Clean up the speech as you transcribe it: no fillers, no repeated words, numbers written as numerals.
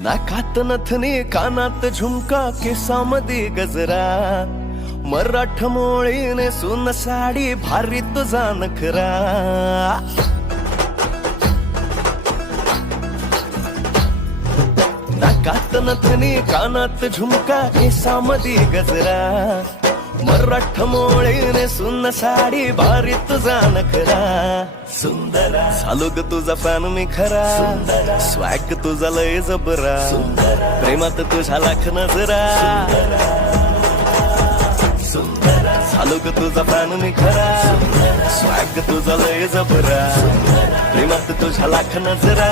नाकात नथनी कानात झुमका केसामध्ये गजरा मराठ मोळीने सुन साडी भारी तुझा नखरा नाकात नथनी कानात झुमका केसामध्ये गजरा मराठ मोळीने सुन साडी भारी तुझा नखरा सुंदरा झालो ग तुझा फॅन मी खरा स्वॅग तुझा लय जबरा प्रेमात तुझ्या लाख नजरा झालो ग तुझा फॅन मी खरा स्वॅग तुझा लय जबरा प्रेमात तुझ्या लाख नजरा